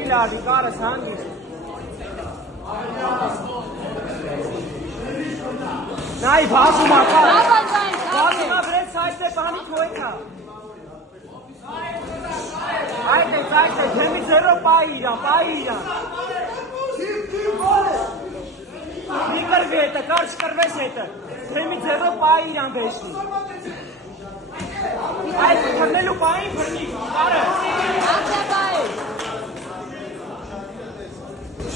Millardi, կարս հանգիստ։ Նայ, բազում ակա։ Բազում ապրեց այստե բանի թոյքա։ Այդե, թեմի ձերով պայի իրան։ Մի կրվի հետը, կարչ կրվես հետը։ Թեմի ձերով պայի իրան բեշնի։ Այդ կրնելու պային բրնի, կարը։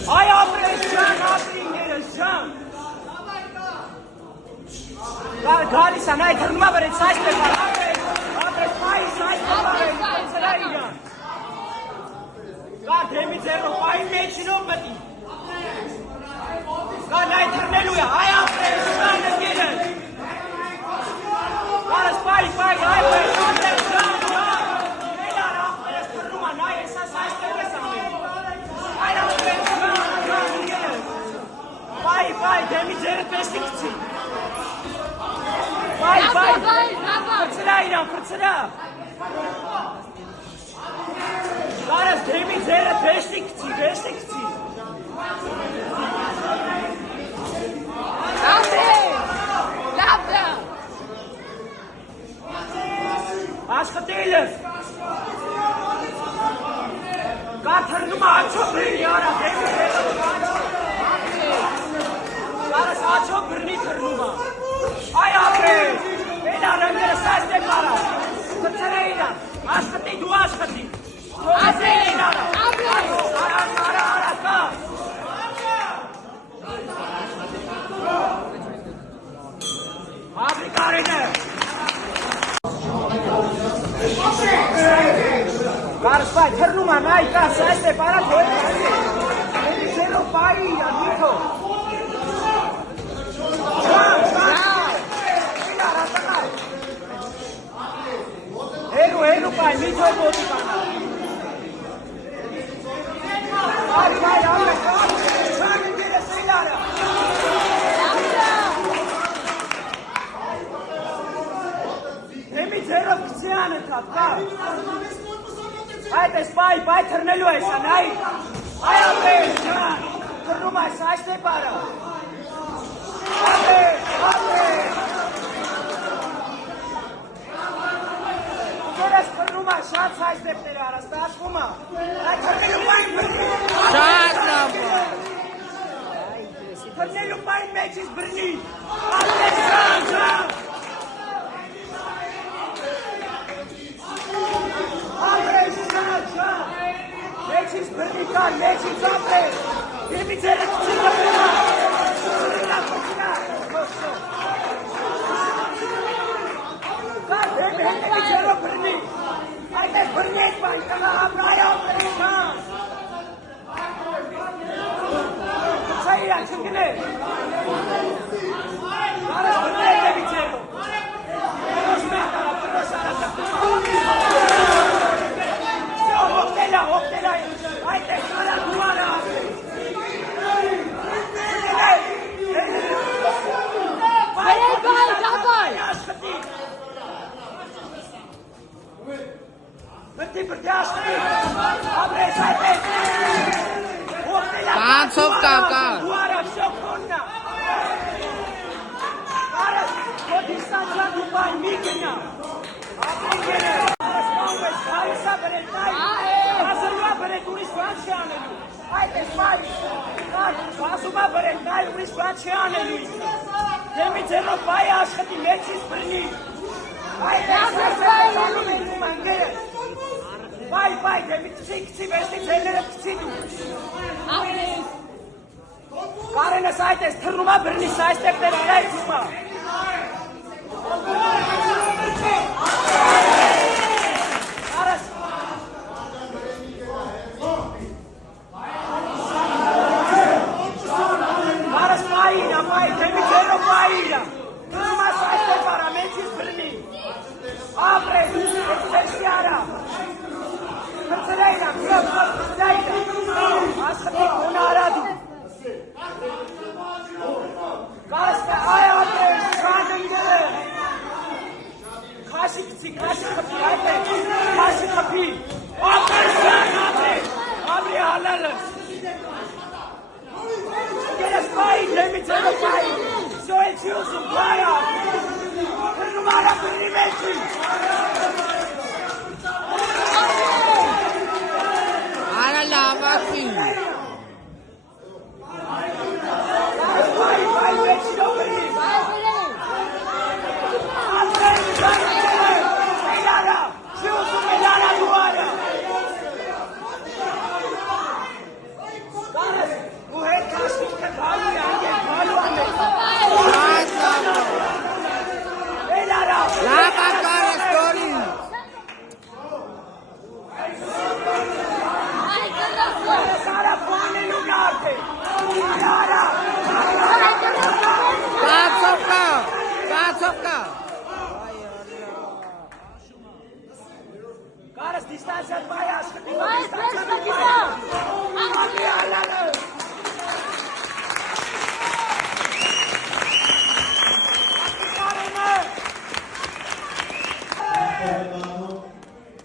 Ay apres can, apringeres can. Galisan, ay tırnıma böyle saçma var. Apres pay saçma var. Sarayla. Gar temizler o pay meçin olmadı. Gar ay tırneluya, ay apres can gelin. Garas pay ay apres can. Neler apres tırnıma, nay esas saçma versam. Ay apres. Vay, temizleri pestikçi. Vay. Fırçına İran, fırçına. Garas temizleri pestikçi. Labda. Aşkı değiliz. Gatırnıma açıp yara temizleri açıp. Garas açıp birini tırnıma. Ay apres. Ela röngere sazde para. Fırçına İran. Aşkı değil, dua aşkı değil. Ara. Abi karine. Garsbay tırnıma nay ka sazde para koy. Zero pay adito. Elu pay mito boti pana. Ay Allah. Sen gire sigara. Hemi zero kisiane tatka. Ay spy tırnelu esa nay. Ay abre. Tırnuma saçte para. Abre. Շատ սայստեպներ արաս, տաշվում է։ Շատ լավ։ Թրնելու պայն մեջից բրնի։ Ատես շան։ Ապրես շան։ Մեջից բրնի կան, մեջից ապրես։ Եմի ձերը կցինը բրնա։ Կար դեմի ձերը բրնի։ Այդ է բրնեք բայն, կնա ապրայա ապրեշան։ Կցա իրան, չնգնե։ Արաս բրնեք է միցերո։ Պրոս մետարա, պրոս արասա։ Հոգտելա։ Այդ է կարա դուարա։ Մտի բրդյաշնի, ապրես այդ է, Բանցով կակար, դուարա վսյո կոննա, կարս, կոդիստան չան դուպայն մի գնա, ապրինգենը, ասպանվես, հայուսա բրետ նայ, ասրվա բրետ ուրիս բան չի անելու, այդ է սպայ, ասումա բրետ նայ ուրիս բան չի անելու, դեմի ձերով բայ աշխտի մեջից բրնի, այդ է ասպայանում են մանգերը, Bay, demi kisi beşlik şeylere kisidu. ապրես, Karene saytes, tırnuma birini sayestepler arayı tutma. Aras. Aras payına, demi zero payına. Tırnuma sayestep para, meçiz birini. Apres, seçiyara. Kırçılayla, kırçılayla. Askıtik onu aradı. Kaçta ay apres. Խոսում գայա։ Քնում արա բերի մեջի։ Արա լավակի։ Վայ մեջի դոբերի։ Էլարա, չի ուզում էլարա դու արա։ Ու հետ կաշիք թե բալու է, անգել բալու ամեն։ Էլարա։ Լավա կարը ստորի։ Սարա պանելու նարդ է։ Արա։ Կացովկա։ Կարս դիստանցիան բայ աշխտի, դիստանցիան բայ։ Անգի ալանը։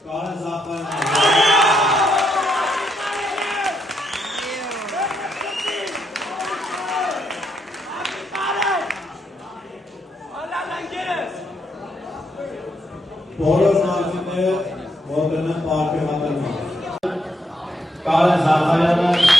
Կարեն Զախարյանը բոլոր նախիները մոդերն են պարպի հատերման Կարեն Զախարյանը